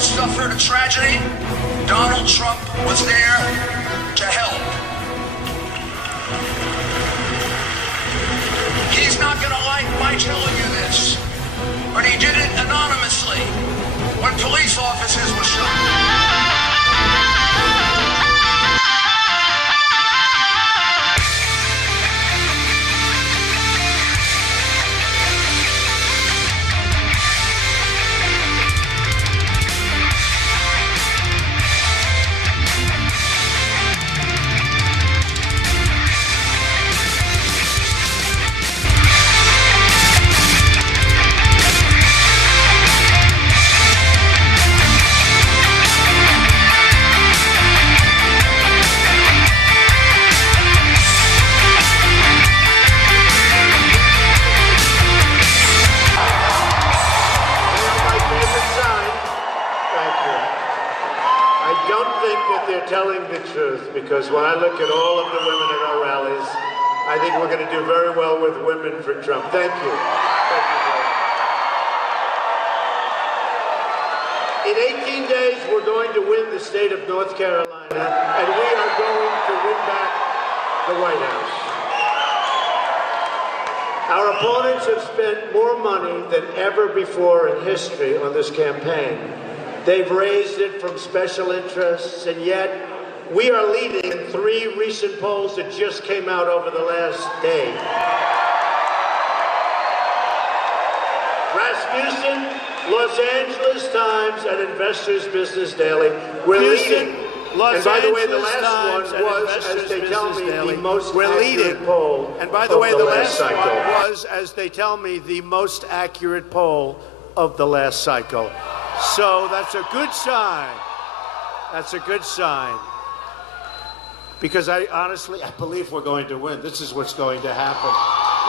suffered a tragedy, Donald Trump was there to help. He's not going to like my telling you this, but he did it anonymously when police officers were shot. Telling the truth, because when I look at all of the women at our rallies, I think we're going to do very well with Women for Trump. Thank you. Thank you very much. In 18 days, we're going to win the state of North Carolina, and we are going to win back the White House. Our opponents have spent more money than ever before in history on this campaign. They've raised it from special interests, and yet we are leading in 3 recent polls that just came out over the last day. Rasmussen, Los Angeles Times, and Investors Business Daily. We're leading. And by the way, the last one was, as they tell me, the most accurate poll. And by the way, the last one was, as they tell me, the most accurate poll of the last cycle. So that's a good sign. That's a good sign. Because I believe we're going to win. This is what's going to happen.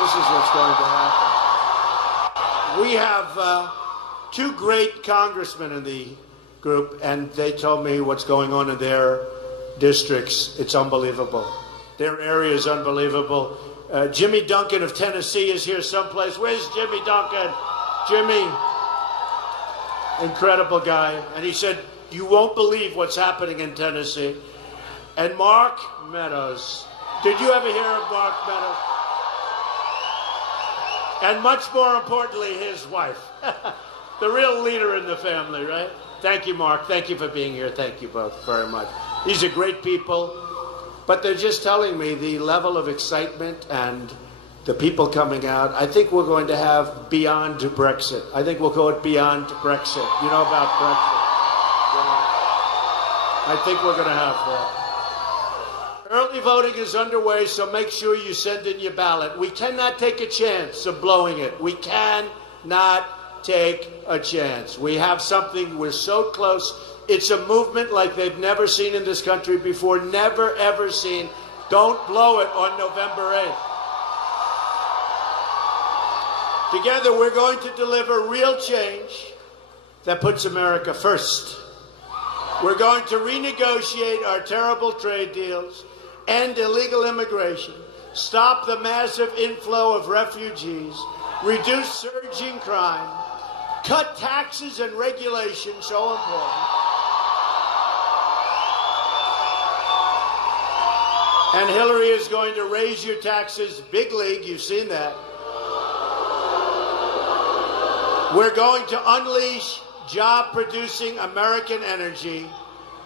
This is what's going to happen. We have 2 great congressmen in the group, and they told me what's going on in their districts. It's unbelievable. Their area is unbelievable. Jimmy Duncan of Tennessee is here someplace. Where's Jimmy Duncan? Jimmy. Incredible guy. And he said, you won't believe what's happening in Tennessee. And Mark Meadows. Did you ever hear of Mark Meadows? And much more importantly, his wife. The real leader in the family, right? Thank you, Mark. Thank you for being here. Thank you both very much. These are great people. But they're just telling me the level of excitement and the people coming out. I think we're going to have beyond Brexit. I think we'll go beyond Brexit. You know about Brexit. I think we're going to have that. Early voting is underway, so make sure you send in your ballot. We cannot take a chance of blowing it. We cannot take a chance. We have something, we're so close. It's a movement like they've never seen in this country before, never, ever seen. Don't blow it on November 8th. Together, we're going to deliver real change that puts America first. We're going to renegotiate our terrible trade deals, end illegal immigration, stop the massive inflow of refugees, reduce surging crime, cut taxes and regulations, so important. And Hillary is going to raise your taxes, big league, you've seen that. We're going to unleash job-producing American energy,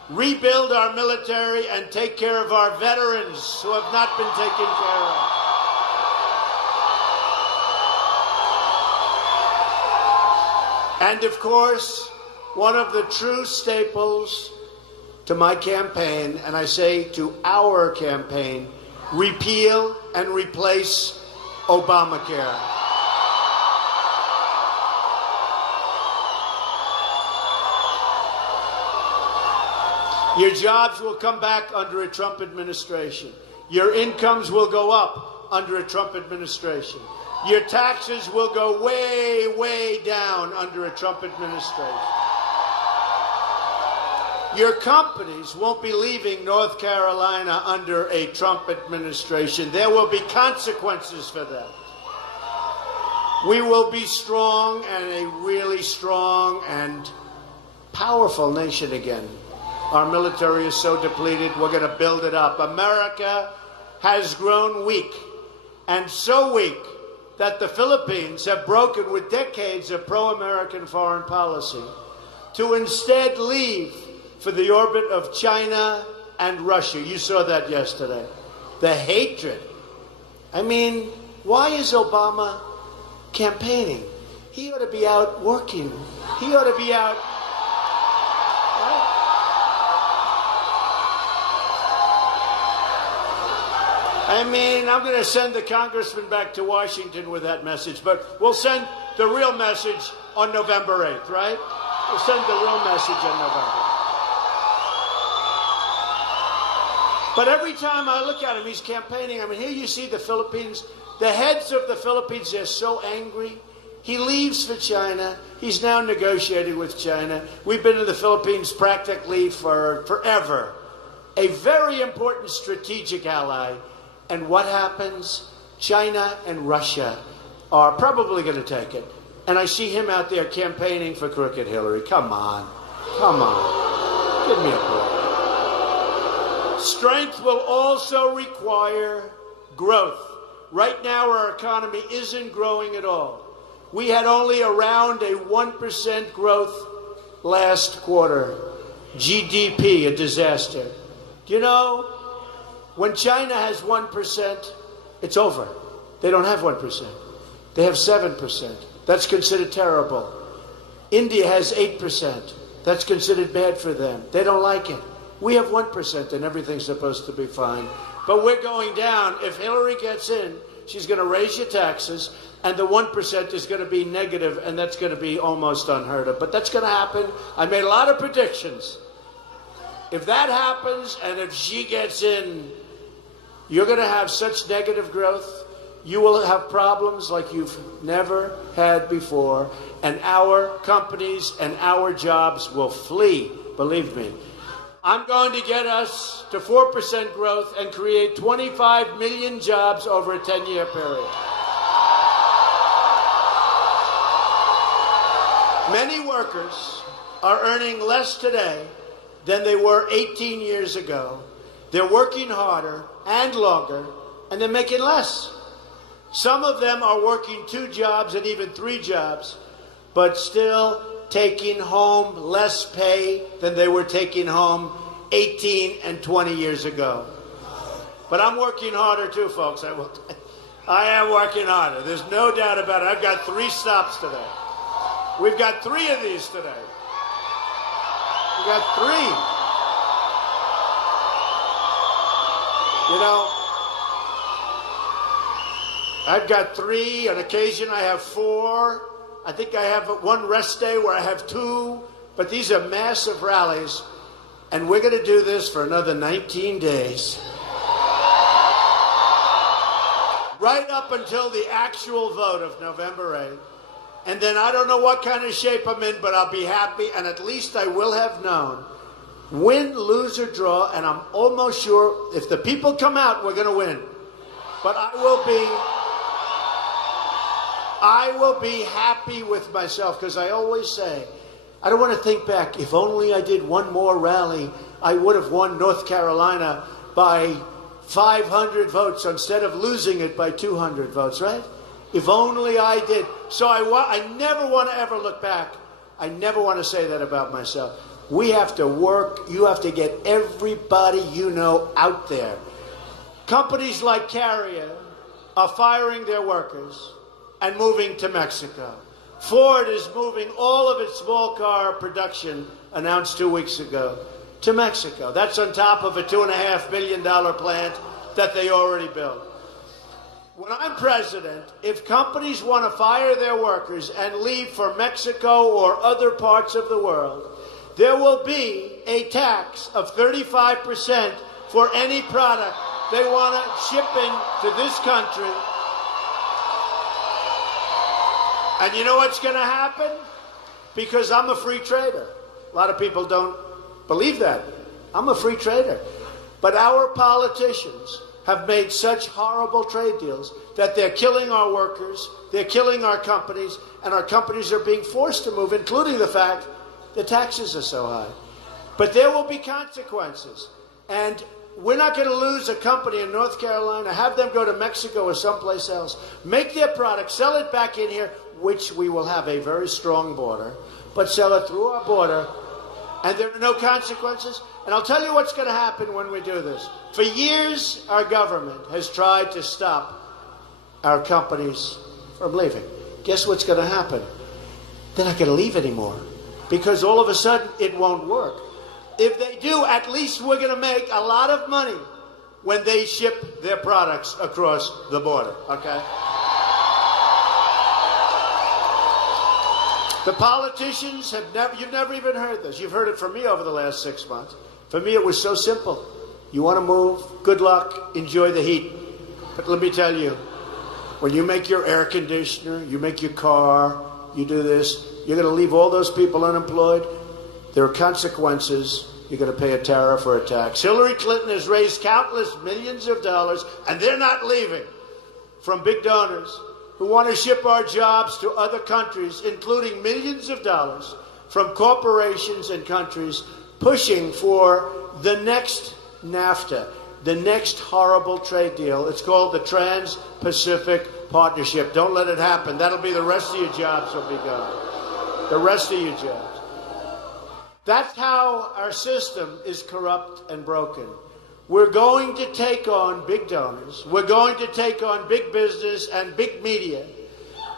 rebuild our military, and take care of our veterans who have not been taken care of. And of course, one of the true staples to my campaign, and I say to our campaign, repeal and replace Obamacare. Your jobs will come back under a Trump administration. Your incomes will go up under a Trump administration. Your taxes will go way, way down under a Trump administration. Your companies won't be leaving North Carolina under a Trump administration. There will be consequences for that. We will be strong, and a really strong and powerful nation again. Our military is so depleted, we're going to build it up. America has grown weak, and so weak that the Philippines have broken with decades of pro-American foreign policy to instead leave for the orbit of China and Russia. You saw that yesterday. The hatred. I mean, why is Obama campaigning? He ought to be out working. He ought to be out. Right? I mean, I'm going to send the congressman back to Washington with that message, but we'll send the real message on November 8th, right? We'll send the real message on November 8th. But every time I look at him, he's campaigning. I mean, here you see the Philippines. The heads of the Philippines, they're so angry. He leaves for China. He's now negotiating with China. We've been in the Philippines practically for forever. A very important strategic ally. And what happens? China and Russia are probably going to take it. And I see him out there campaigning for crooked Hillary. Come on. Come on. Give me a break. Strength will also require growth. Right now, our economy isn't growing at all. We had only around a 1% growth last quarter. GDP, a disaster. Do you know, when China has 1%, it's over. They don't have 1%. They have 7%. That's considered terrible. India has 8%. That's considered bad for them. They don't like it. We have 1% and everything's supposed to be fine. But we're going down. If Hillary gets in, she's going to raise your taxes, and the 1% is going to be negative, and that's going to be almost unheard of. But that's going to happen. I made a lot of predictions. If that happens, and if she gets in, you're going to have such negative growth. You will have problems like you've never had before, and our companies and our jobs will flee, believe me. I'm going to get us to 4% growth and create 25 million jobs over a 10-year period. Many workers are earning less today than they were 18 years ago. They're working harder and longer, and they're making less. Some of them are working 2 jobs and even 3 jobs, but still taking home less pay than they were taking home 18 and 20 years ago. But I'm working harder too, folks. I am working harder. There's no doubt about it. I've got 3 stops today. We've got 3 of these today. We've got 3. You know, I've got 3. On occasion, I have 4. I think I have 1 rest day where I have 2. But these are massive rallies. And we're going to do this for another 19 days. Right up until the actual vote of November 8th. And then I don't know what kind of shape I'm in, but I'll be happy, and at least I will have known. Win, lose, or draw, and I'm almost sure if the people come out, we're going to win. But I will be happy with myself, because I always say, I don't want to think back. If only I did 1 more rally, I would have won North Carolina by 500 votes instead of losing it by 200 votes, right? If only I did. So I never want to ever look back. I never want to say that about myself. We have to work. You have to get everybody you know out there. Companies like Carrier are firing their workers and moving to Mexico. Ford is moving all of its small car production, announced 2 weeks ago, to Mexico. That's on top of a $2.5 billion plant that they already built. When I'm president, if companies want to fire their workers and leave for Mexico or other parts of the world, there will be a tax of 35% for any product they want to ship into this country. And you know what's going to happen? Because I'm a free trader. A lot of people don't believe that. I'm a free trader. But our politicians have made such horrible trade deals that they're killing our workers, they're killing our companies, and our companies are being forced to move, including the fact the taxes are so high. But there will be consequences. And we're not going to lose a company in North Carolina, have them go to Mexico or someplace else, make their product, sell it back in here, which we will have a very strong border, but sell it through our border, and there are no consequences. And I'll tell you what's going to happen when we do this. For years, our government has tried to stop our companies from leaving. Guess what's going to happen? They're not going to leave anymore, because all of a sudden it won't work. If they do, at least we're going to make a lot of money when they ship their products across the border, okay? The politicians have never, you've never even heard this. You've heard it from me over the last 6 months. For me, it was so simple. You want to move, good luck, enjoy the heat. But let me tell you, when you make your air conditioner, you make your car, you do this, you're going to leave all those people unemployed. There are consequences. You're going to pay a tariff or a tax. Hillary Clinton has raised countless millions of dollars, and they're not leaving, from big donors who want to ship our jobs to other countries, including millions of dollars from corporations and countries pushing for the next NAFTA, the next horrible trade deal. It's called the Trans-Pacific Partnership. Don't let it happen. That'll be the rest of your jobs will be gone. The rest of your jobs. That's how our system is corrupt and broken. We're going to take on big donors. We're going to take on big business and big media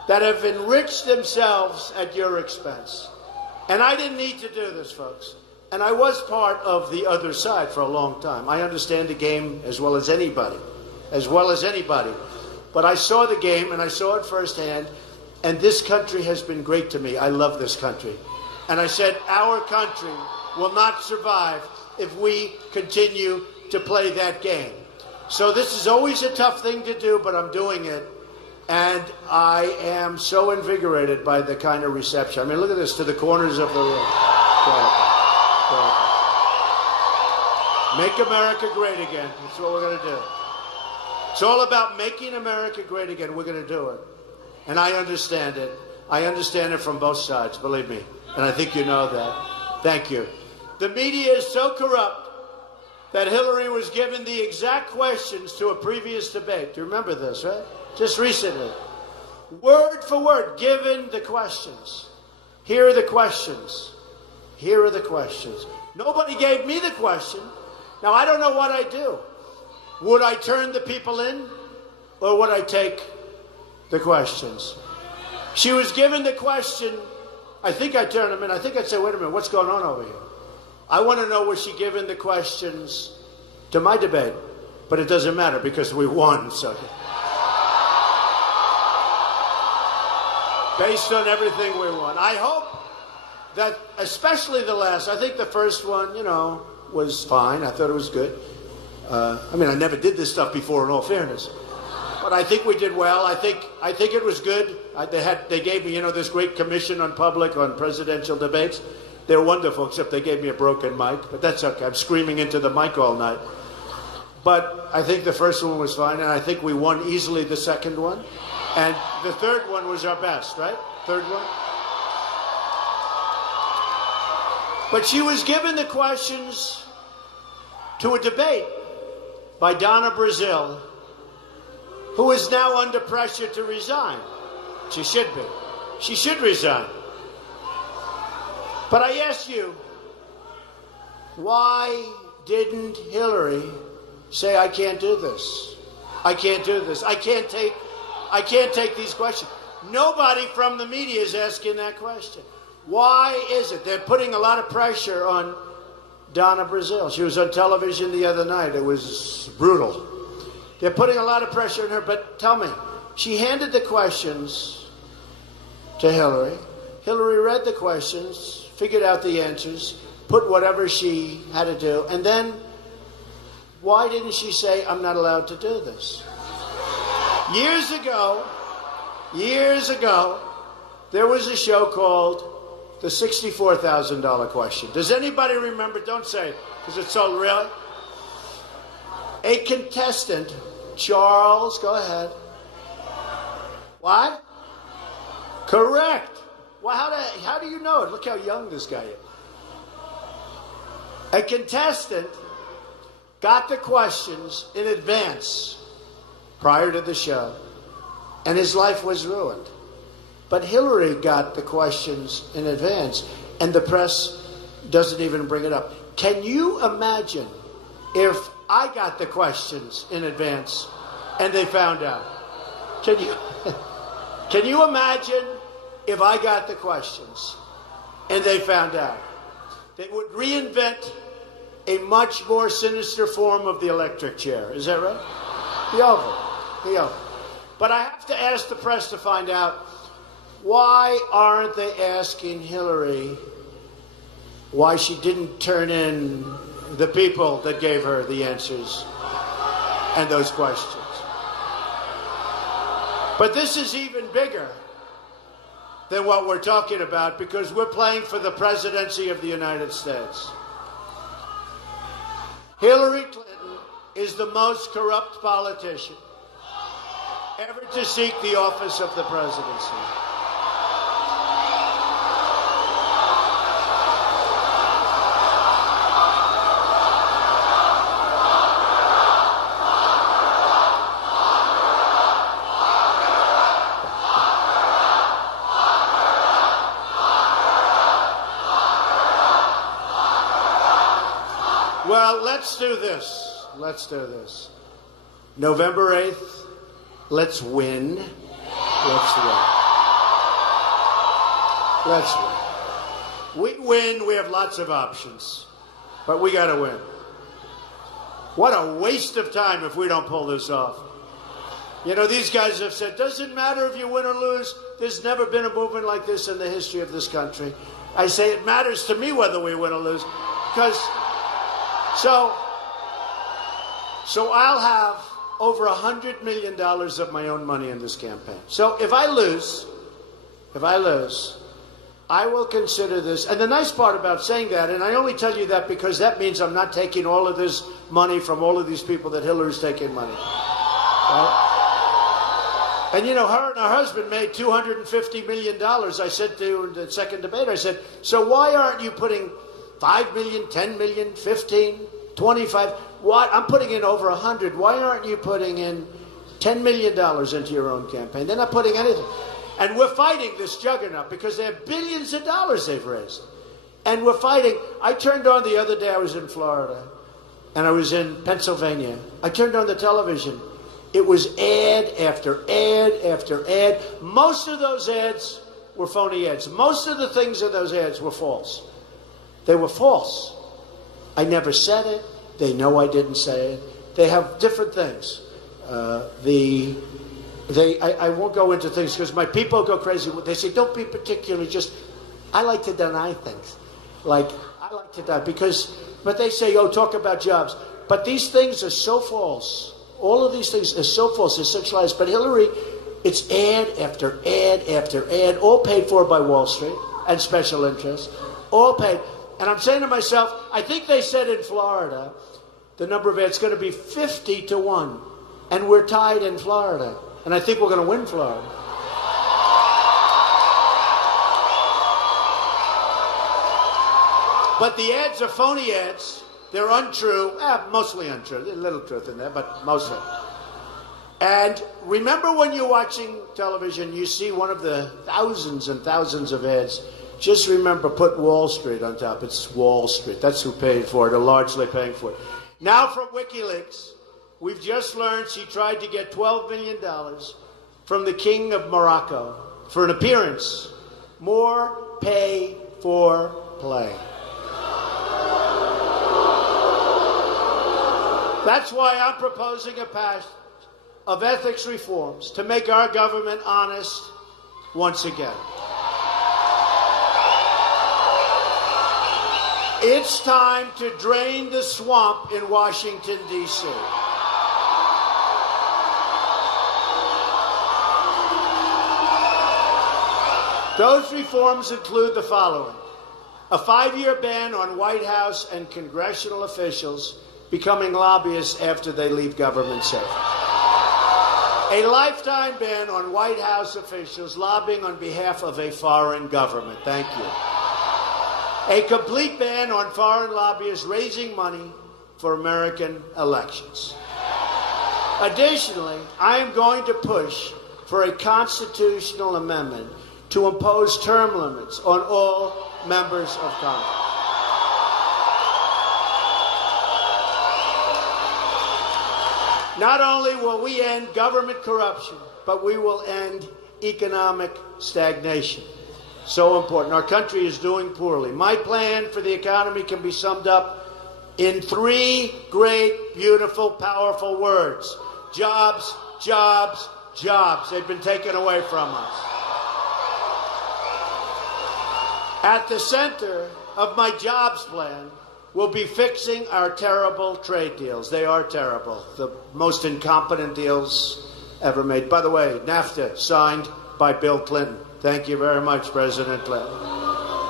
that have enriched themselves at your expense. And I didn't need to do this, folks. And I was part of the other side for a long time. I understand the game as well as anybody, But I saw the game, and I saw it firsthand, and this country has been great to me. I love this country. And I said, our country will not survive if we continue to play that game. So this is always a tough thing to do, but I'm doing it. And I am so invigorated by the kind of reception. I mean, look at this, to the corners of the room. Make America great again. That's what we're going to do. It's all about making America great again. We're going to do it. And I understand it. I understand it from both sides, believe me. And I think you know that. Thank you. The media is so corrupt that Hillary was given the exact questions to a previous debate. Do you remember this, right? Just recently. Word for word, given the questions. Here are the questions. Here are the questions. Nobody gave me the question. Now, I don't know what I'd do. Would I turn the people in, or would I take the questions? She was given the question. I think I'd turn them in. I think I'd say, wait a minute, what's going on over here? I want to know, was she given the questions to my debate? But it doesn't matter because we won. So, based on everything we won. I hope that, especially the last, I think the first one, was fine. I thought it was good. I mean, I never did this stuff before, in all fairness. But I think we did well. I think it was good. They gave me, this great commission on presidential debates. They're wonderful, except they gave me a broken mic. But that's okay. I'm screaming into the mic all night. But I think the first one was fine, and I think we won easily the second one. And the third one was our best, right? Third one. But she was given the questions to a debate by Donna Brazile, who is now under pressure to resign. She should be. She should resign. But I ask you, why didn't Hillary say, I can't do this? I can't do this. I can't take these questions. Nobody from the media is asking that question. Why is it? They're putting a lot of pressure on Donna Brazile. She was on television the other night. It was brutal. They're putting a lot of pressure on her, but tell me, she handed the questions to Hillary. Hillary read the questions, figured out the answers, put whatever she had to do, and then why didn't she say, I'm not allowed to do this? Years ago, there was a show called The $64,000 Question. Does anybody remember? Don't say, because it's so real. A contestant, Charles, go ahead. What? Correct. Well, how do you know it? Look how young this guy is. A contestant got the questions in advance prior to the show, and his life was ruined. But Hillary got the questions in advance, and the press doesn't even bring it up. Can you imagine if I got the questions in advance and they found out? Can you imagine if I got the questions and they found out? They would reinvent a much more sinister form of the electric chair. Is that right? The oval. The oval. But I have to ask the press to find out, why aren't they asking Hillary why she didn't turn in the people that gave her the answers and those questions? But this is even bigger than what we're talking about, because we're playing for the presidency of the United States. Hillary Clinton is the most corrupt politician ever to seek the office of the presidency. Well, let's do this. Let's do this. November 8th, let's win. Let's win. Let's win. We win, we have lots of options, but we got to win. What a waste of time if we don't pull this off. You know, these guys have said, doesn't matter if you win or lose. There's never been a movement like this in the history of this country. I say it matters to me whether we win or lose, because So I'll have over $100 million of my own money in this campaign. So if I lose, I will consider this. And the nice part about saying that, and I only tell you that because that means I'm not taking all of this money from all of these people that Hillary's taking money. Right? And you know, her and her husband made $250 million. I said to the second debate, I said, so why aren't you putting 5 million, 10 million, 15, 25. Why? I'm putting in over 100. Why aren't you putting in $10 million into your own campaign? They're not putting anything. And we're fighting this juggernaut because they have billions of dollars they've raised. And we're fighting. I turned on the other day, I was in Florida, and I was in Pennsylvania. I turned on the television. It was ad after ad after ad. Most of those ads were phony ads. Most of the things in those ads were false. They were false. I never said it. They know I didn't say it. They have different things. I won't go into things because my people go crazy. They say, don't be particular. I like to deny things. I like to deny but they say, oh, talk about jobs. But these things are so false. All of these things are so false. They're centralized. But Hillary, it's ad after ad after ad, all paid for by Wall Street and special interests, all paid. And I'm saying to myself, I think they said in Florida, the number of ads is going to be 50-1. And we're tied in Florida. And I think we're going to win Florida. But the ads are phony ads. They're untrue. Mostly untrue. There's a little truth in there, but mostly. And remember when you're watching television, you see one of the thousands and thousands of ads. Just remember, put Wall Street on top. It's Wall Street. That's who paid for it, or largely paying for it. Now from WikiLeaks, we've just learned she tried to get $12 million from the King of Morocco for an appearance. More pay for play. That's why I'm proposing a path of ethics reforms to make our government honest once again. It's time to drain the swamp in Washington, D.C. Those reforms include the following: a 5-year ban on White House and congressional officials becoming lobbyists after they leave government service. A lifetime ban on White House officials lobbying on behalf of a foreign government. Thank you. A complete ban on foreign lobbyists raising money for American elections. Additionally, I am going to push for a constitutional amendment to impose term limits on all members of Congress. Not only will we end government corruption, but we will end economic stagnation. So important. Our country is doing poorly. My plan for the economy can be summed up in three great, beautiful, powerful words. Jobs, jobs, jobs. They've been taken away from us. At the center of my jobs plan will be fixing our terrible trade deals. They are terrible. The most incompetent deals ever made. By the way, NAFTA signed by Bill Clinton. Thank you very much, President Clinton.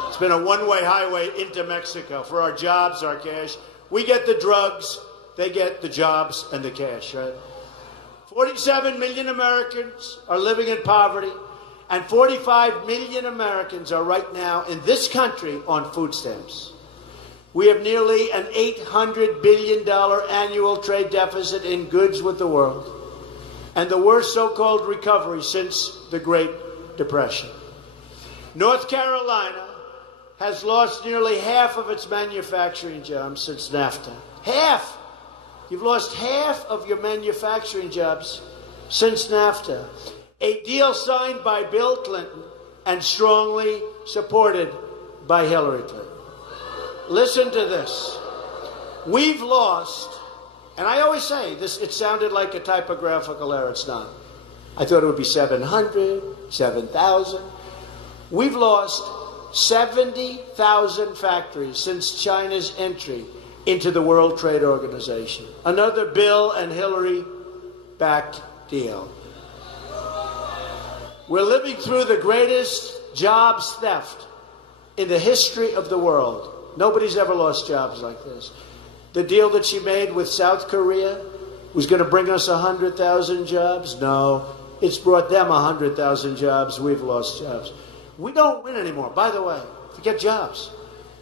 It's been a one-way highway into Mexico for our jobs, our cash. We get the drugs, they get the jobs and the cash, right? 47 million Americans are living in poverty, and 45 million Americans are right now in this country on food stamps. We have nearly an $800 billion annual trade deficit in goods with the world, and the worst so-called recovery since the Great Depression. North Carolina has lost nearly half of its manufacturing jobs since NAFTA. Half! You've lost half of your manufacturing jobs since NAFTA. A deal signed by Bill Clinton and strongly supported by Hillary Clinton. Listen to this. We've lost, and I always say this, it sounded like a typographical error. It's not. I thought it would be 700, 7,000. We've lost 70,000 factories since China's entry into the World Trade Organization. Another Bill and Hillary-backed deal. We're living through the greatest jobs theft in the history of the world. Nobody's ever lost jobs like this. The deal that she made with South Korea was going to bring us 100,000 jobs. No, it's brought them 100,000 jobs. We've lost jobs. We don't win anymore. By the way, forget jobs.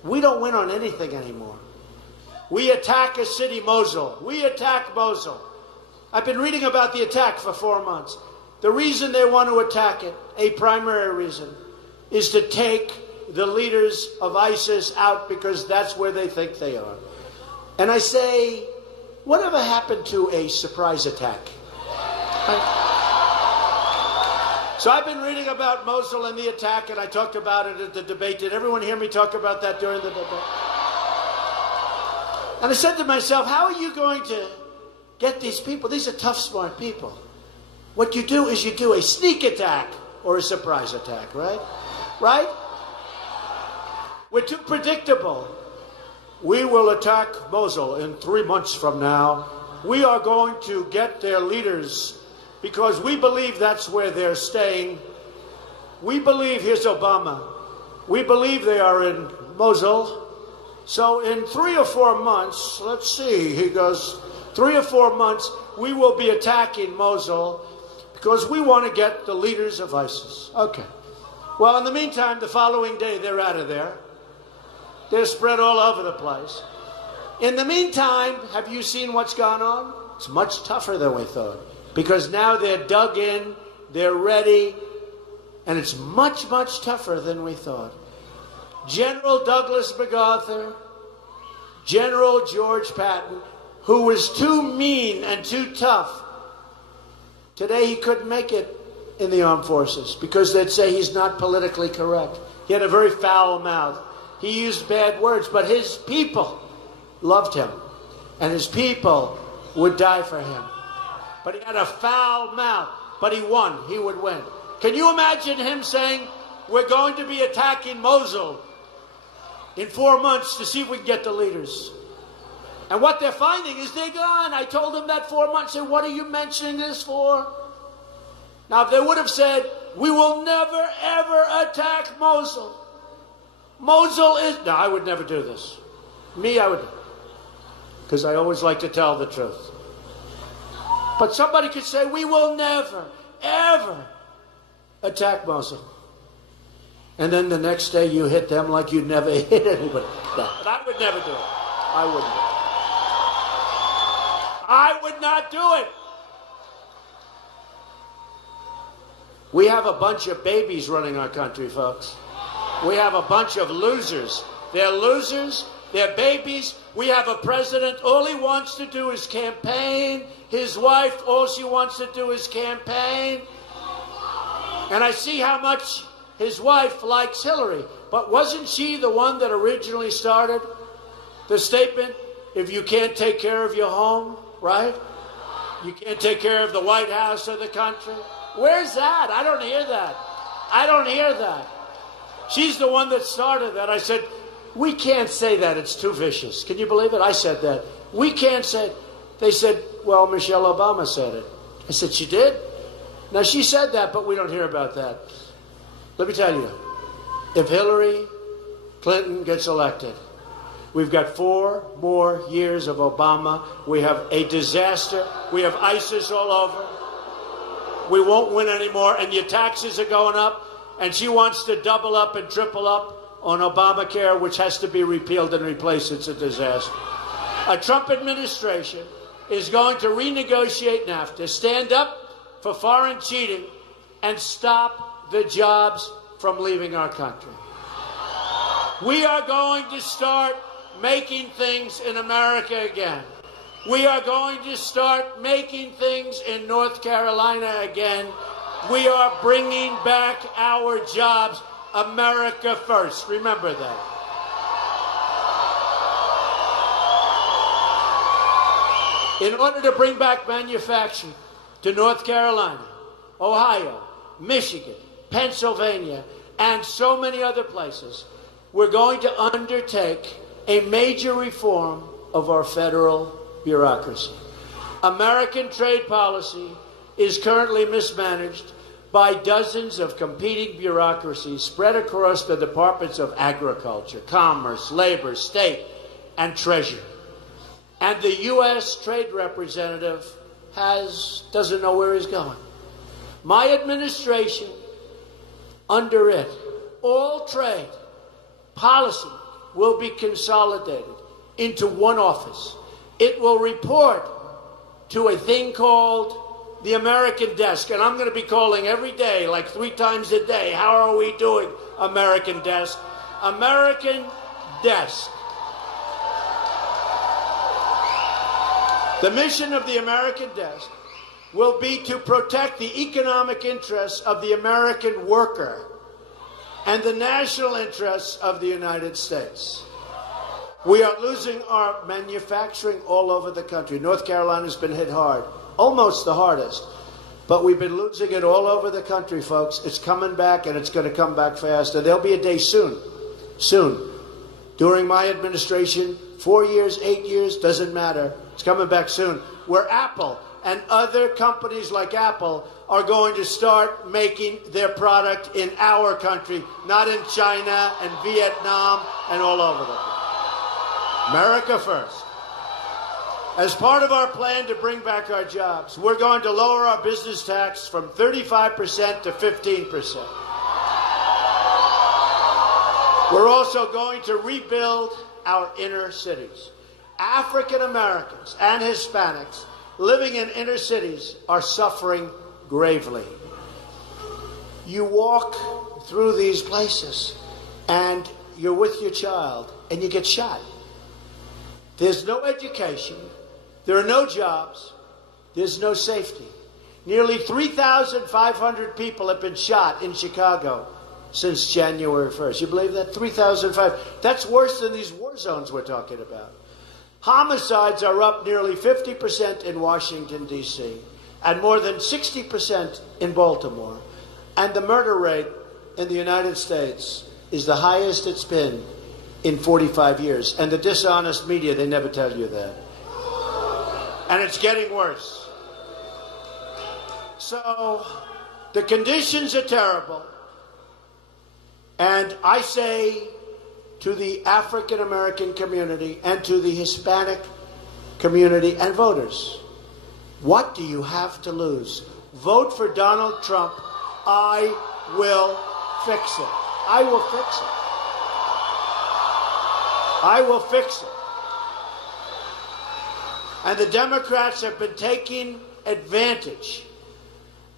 We don't win on anything anymore. We attack a city, Mosul. We attack Mosul. I've been reading about the attack for 4 months. The reason they want to attack it, a primary reason, is to take the leaders of ISIS out because that's where they think they are. And I say, whatever happened to a surprise attack? So I've been reading about Mosul and the attack, and I talked about it at the debate. Did everyone hear me talk about that during the debate? And I said to myself, how are you going to get these people? These are tough, smart people. What you do is you do a sneak attack or a surprise attack, right? Right? We're too predictable. We will attack Mosul in 3 months from now. We are going to get their leaders because we believe that's where they're staying. We believe, here's Obama, we believe they are in Mosul. So in 3 or 4 months, let's see, he goes, 3 or 4 months, we will be attacking Mosul because we want to get the leaders of ISIS. Okay. Well, in the meantime, the following day, they're out of there. They're spread all over the place. In the meantime, have you seen what's gone on? It's much tougher than we thought. Because now they're dug in, they're ready, and it's much, much tougher than we thought. General Douglas MacArthur, General George Patton, who was too mean and too tough, today he couldn't make it in the armed forces because they'd say he's not politically correct. He had a very foul mouth. He used bad words, but his people loved him, and his people would die for him. But he had a foul mouth, but he won. He would win. Can you imagine him saying, we're going to be attacking Mosul in 4 months to see if we can get the leaders? And what they're finding is they're gone. I told them that 4 months. And what are you mentioning this for? Now, if they would have said, we will never, ever attack Mosul. Mosul is... No, I would never do this. Me, I would... Because I always like to tell the truth. But somebody could say, we will never, ever attack Mosul. And then the next day you hit them like you'd never hit anybody. No, but I would never do it. I wouldn't. I would not do it. We have a bunch of babies running our country, folks. We have a bunch of losers. They're losers. They're babies. We have a president. All he wants to do is campaign. His wife, all she wants to do is campaign. And I see how much his wife likes Hillary. But wasn't she the one that originally started the statement, if you can't take care of your home, right? You can't take care of the White House or the country. Where's that? I don't hear that. I don't hear that. She's the one that started that. I said, we can't say that. It's too vicious. Can you believe it? I said that. We can't say it. They said, well, Michelle Obama said it. I said, she did? Now, she said that, but we don't hear about that. Let me tell you, if Hillary Clinton gets elected, we've got 4 more years of Obama. We have a disaster. We have ISIS all over. We won't win anymore, and your taxes are going up, and she wants to double up and triple up on Obamacare, which has to be repealed and replaced. It's a disaster. A Trump administration is going to renegotiate NAFTA, stand up for foreign cheating, and stop the jobs from leaving our country. We are going to start making things in America again. We are going to start making things in North Carolina again. We are bringing back our jobs. America first. Remember that. In order to bring back manufacturing to North Carolina, Ohio, Michigan, Pennsylvania, and so many other places, we're going to undertake a major reform of our federal bureaucracy. American trade policy is currently mismanaged by dozens of competing bureaucracies spread across the departments of agriculture, commerce, labor, state, and treasury. And the U.S. trade representative doesn't know where he's going. My administration, under it, all trade policy will be consolidated into one office. It will report to a thing called the American Desk, and I'm going to be calling every day, like 3 times a day. How are we doing, American Desk? American Desk. The mission of the American Desk will be to protect the economic interests of the American worker and the national interests of the United States. We are losing our manufacturing all over the country. North Carolina's been hit hard, almost the hardest. But we've been losing it all over the country, folks. It's coming back, and it's going to come back fast. And there'll be a day soon, during my administration, 4 years, 8 years, doesn't matter. It's coming back soon, where Apple and other companies like Apple are going to start making their product in our country, not in China and Vietnam and all over the place. America first. As part of our plan to bring back our jobs, we're going to lower our business tax from 35% to 15%. We're also going to rebuild our inner cities. African Americans and Hispanics living in inner cities are suffering gravely. You walk through these places and you're with your child and you get shot. There's no education. There are no jobs. There's no safety. Nearly 3,500 people have been shot in Chicago since January 1st. You believe that? 3,500. That's worse than these war zones we're talking about. Homicides are up nearly 50% in Washington, D.C., and more than 60% in Baltimore. And the murder rate in the United States is the highest it's been in 45 years. And the dishonest media, they never tell you that. And it's getting worse. So the conditions are terrible. And I say to the African American community and to the Hispanic community and voters, What do you have to lose? Vote for Donald Trump. I will fix it. I will fix it. I will fix it. And the Democrats have been taking advantage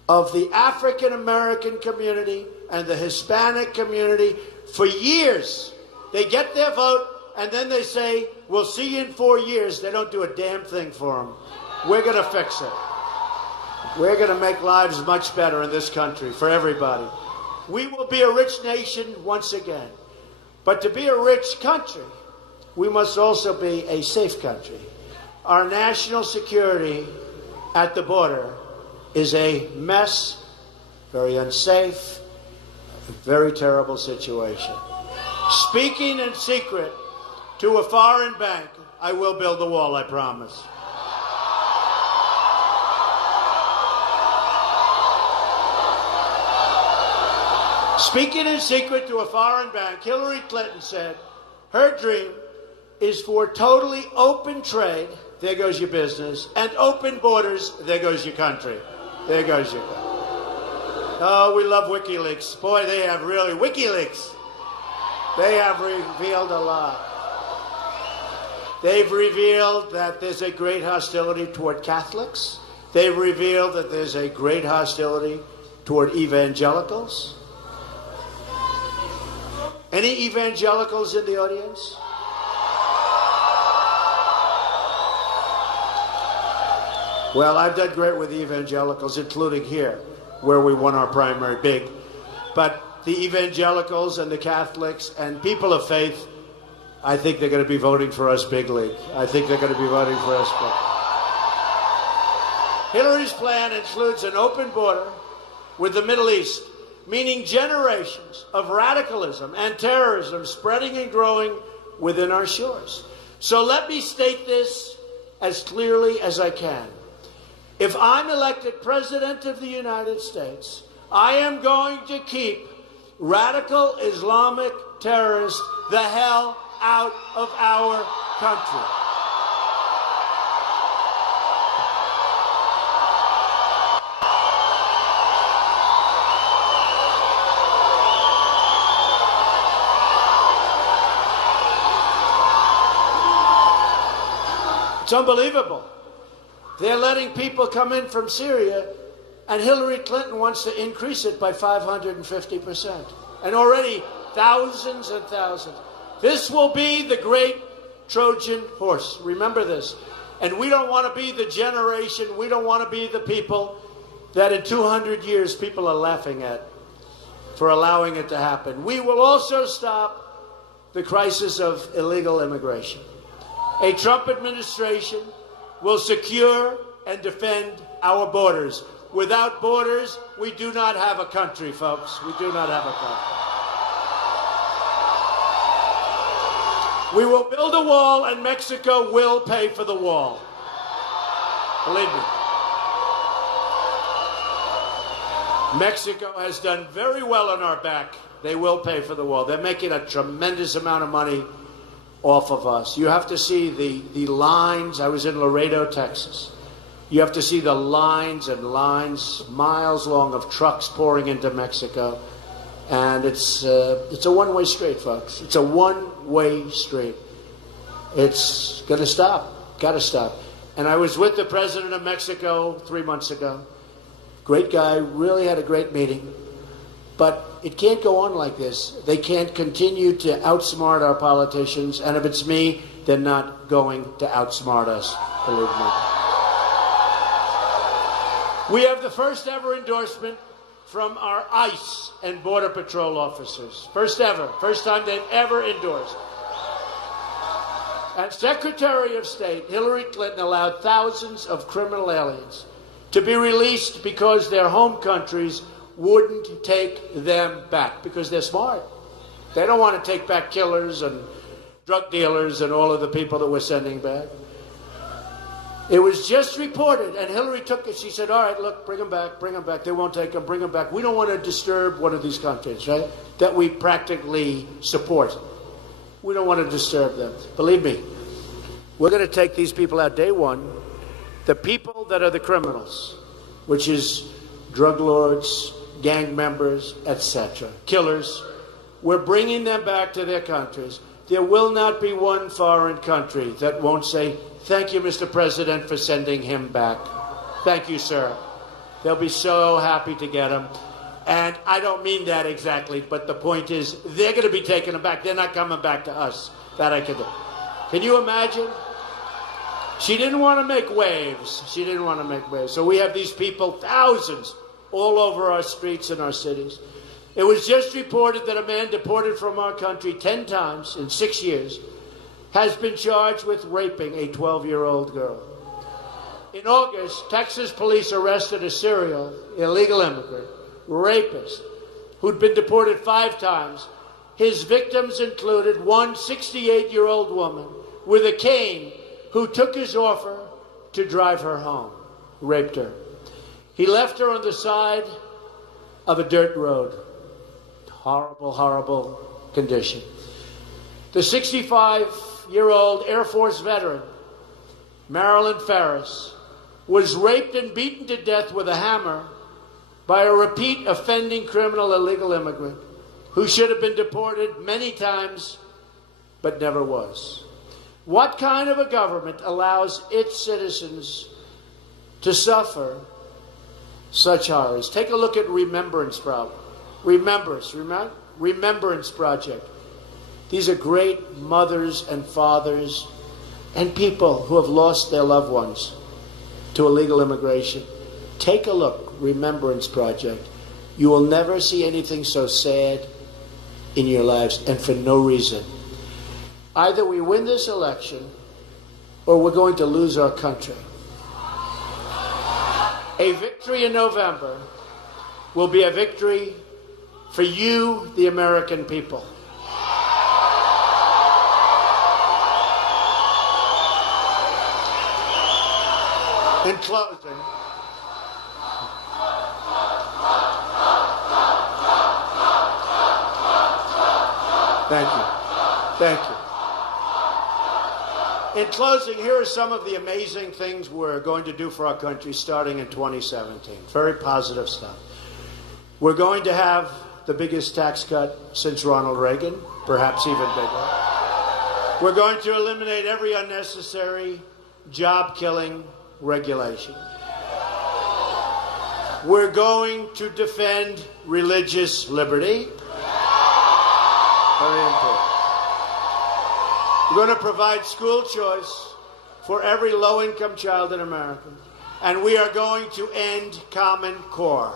of the African American community and the Hispanic community for years. They get their vote, and then they say, we'll see you in 4 years. They don't do a damn thing for them. We're going to fix it. We're going to make lives much better in this country for everybody. We will be a rich nation once again. But to be a rich country, we must also be a safe country. Our national security at the border is a mess, very unsafe, a very terrible situation. Speaking in secret to a foreign bank, I will build the wall, I promise. Speaking in secret to a foreign bank, Hillary Clinton said her dream is for totally open trade, there goes your business, and open borders, there goes your country. There goes your country. Oh, we love WikiLeaks. Boy, they have really, WikiLeaks. They have revealed a lot. They've revealed that there's a great hostility toward Catholics. They've revealed that there's a great hostility toward evangelicals. Any evangelicals in the audience? Well, I've done great with the evangelicals, including here, where we won our primary big. But the evangelicals and the Catholics and people of faith, I think they're going to be voting for us big league. I think they're going to be voting for us big. Hillary's plan includes an open border with the Middle East, meaning generations of radicalism and terrorism spreading and growing within our shores. So let me state this as clearly as I can. If I'm elected President of the United States, I am going to keep radical Islamic terrorists the hell out of our country. It's unbelievable. They're letting people come in from Syria, and Hillary Clinton wants to increase it by 550%. And already thousands and thousands. This will be the great Trojan horse. Remember this. And we don't want to be the generation, we don't want to be the people that in 200 years people are laughing at for allowing it to happen. We will also stop the crisis of illegal immigration. A Trump administration will secure and defend our borders. Without borders, we do not have a country, folks. We do not have a country. We will build a wall, and Mexico will pay for the wall. Believe me. Mexico has done very well on our back. They will pay for the wall. They're making a tremendous amount of money off of us. You have to see the lines. I was in Laredo, Texas. You have to see the lines and lines, miles long, of trucks pouring into Mexico. And it's a one-way street, folks. It's a one-way street. It's going to stop. Got to stop. And I was with the president of Mexico 3 months ago. Great guy. Really had a great meeting. But it can't go on like this. They can't continue to outsmart our politicians. And if it's me, they're not going to outsmart us, believe me. We have the first ever endorsement from our ICE and Border Patrol officers. First ever. First time they've ever endorsed. And Secretary of State Hillary Clinton allowed thousands of criminal aliens to be released because their home countries wouldn't take them back, because they're smart. They don't want to take back killers and drug dealers and all of the people that we're sending back. It was just reported, and Hillary took it. She said, all right, look, bring them back, bring them back. They won't take them, bring them back. We don't want to disturb one of these countries, right, that we practically support. We don't want to disturb them. Believe me, we're going to take these people out day one. The people that are the criminals, which is drug lords, gang members, etc., killers, we're bringing them back to their countries. There will not be one foreign country that won't say, thank you, Mr. President, for sending him back. Thank you, sir. They'll be so happy to get him. And I don't mean that exactly, but the point is they're going to be taking him back. They're not coming back to us. That I can do. Can you imagine? She didn't want to make waves. She didn't want to make waves. So we have these people, thousands, all over our streets and our cities. It was just reported that a man deported from our country 10 times in 6 years has been charged with raping a 12-year-old girl. In August, Texas police arrested a serial illegal immigrant, rapist, who'd been deported 5 times. His victims included one 68-year-old woman with a cane who took his offer to drive her home, raped her. He left her on the side of a dirt road. Horrible, horrible condition. The 65-year-old Air Force veteran, Marilyn Ferris, was raped and beaten to death with a hammer by a repeat offending criminal illegal immigrant who should have been deported many times but never was. What kind of a government allows its citizens to suffer such horrors? Take a look at Remembrance Project. These are great mothers and fathers and people who have lost their loved ones to illegal immigration. Take a look, Remembrance Project. You will never see anything so sad in your lives, and for no reason. Either we win this election or we're going to lose our country. A victory in November will be a victory for you, the American people. In closing, thank you. Thank you. In closing, here are some of the amazing things we're going to do for our country starting in 2017. Very positive stuff. We're going to have the biggest tax cut since Ronald Reagan, perhaps even bigger. We're going to eliminate every unnecessary job-killing regulation. We're going to defend religious liberty. Very important. We're going to provide school choice for every low-income child in America. And we are going to end Common Core.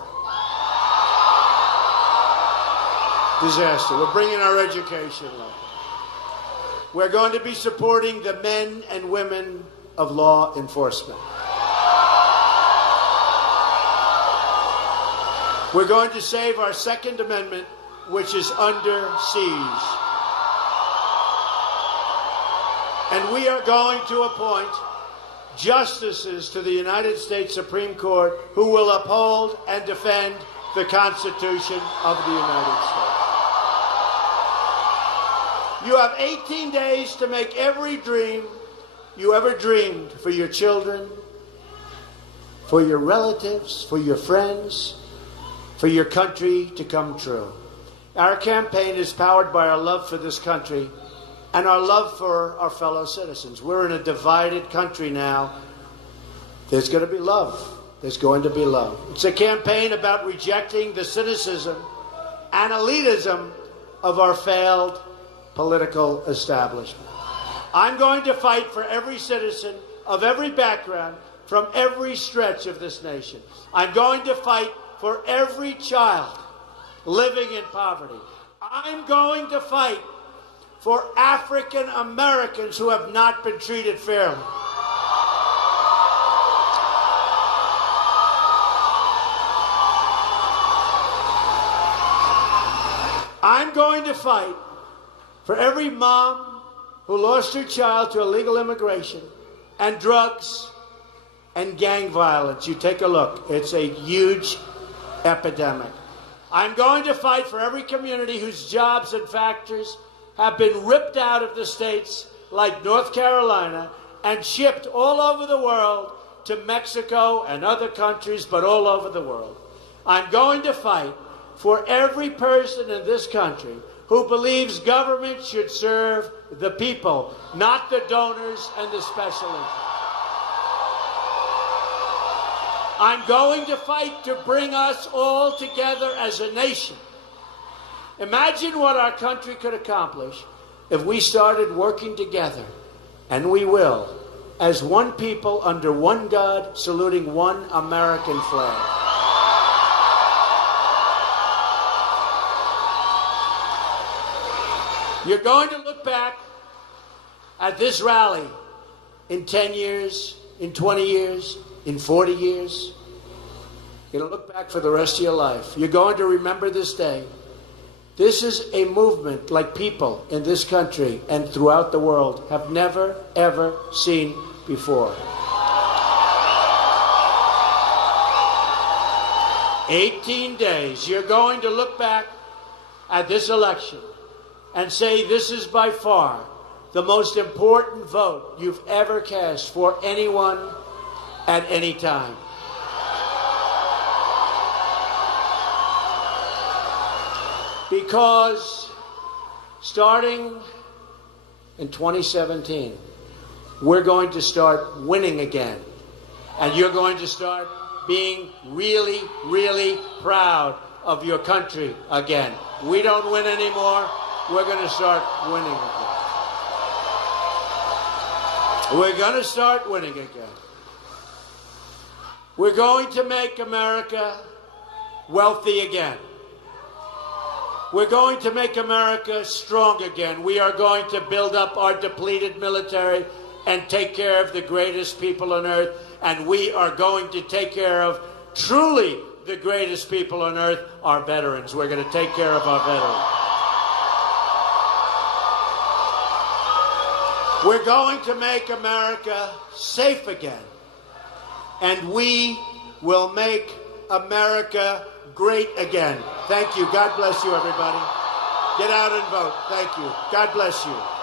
Disaster. We're bringing our education low. We're going to be supporting the men and women of law enforcement. We're going to save our Second Amendment, which is under siege. And we are going to appoint justices to the United States Supreme Court who will uphold and defend the Constitution of the United States. You have 18 days to make every dream you ever dreamed for your children, for your relatives, for your friends, for your country to come true. Our campaign is powered by our love for this country and our love for our fellow citizens. We're in a divided country now. There's going to be love. There's going to be love. It's a campaign about rejecting the cynicism and elitism of our failed political establishment. I'm going to fight for every citizen of every background from every stretch of this nation. I'm going to fight for every child living in poverty. I'm going to fight for African Americans who have not been treated fairly. I'm going to fight for every mom who lost her child to illegal immigration and drugs and gang violence. You take a look. It's a huge epidemic. I'm going to fight for every community whose jobs and factories have been ripped out of the states like North Carolina and shipped all over the world to Mexico and other countries, but all over the world. I'm going to fight for every person in this country who believes government should serve the people, not the donors and the special interests. I'm going to fight to bring us all together as a nation. Imagine what our country could accomplish if we started working together, and we will, as one people under one God, saluting one American flag. You're going to look back at this rally in 10 years, in 20 years, in 40 years. You're going to look back for the rest of your life. You're going to remember this day. This is a movement like people in this country and throughout the world have never, ever seen before. 18 days. You're going to look back at this election and say this is by far the most important vote you've ever cast for anyone at any time. Because starting in 2017, we're going to start winning again. And you're going to start being really, really proud of your country again. We don't win anymore. We're going to start winning again. We're going to start winning again. We're going to make America wealthy again. We're going to make America strong again. We are going to build up our depleted military and take care of the greatest people on earth. And we are going to take care of truly the greatest people on earth, our veterans. We're going to take care of our veterans. We're going to make America safe again. And we will make America great again. Thank you. God bless you, everybody. Get out and vote. Thank you. God bless you.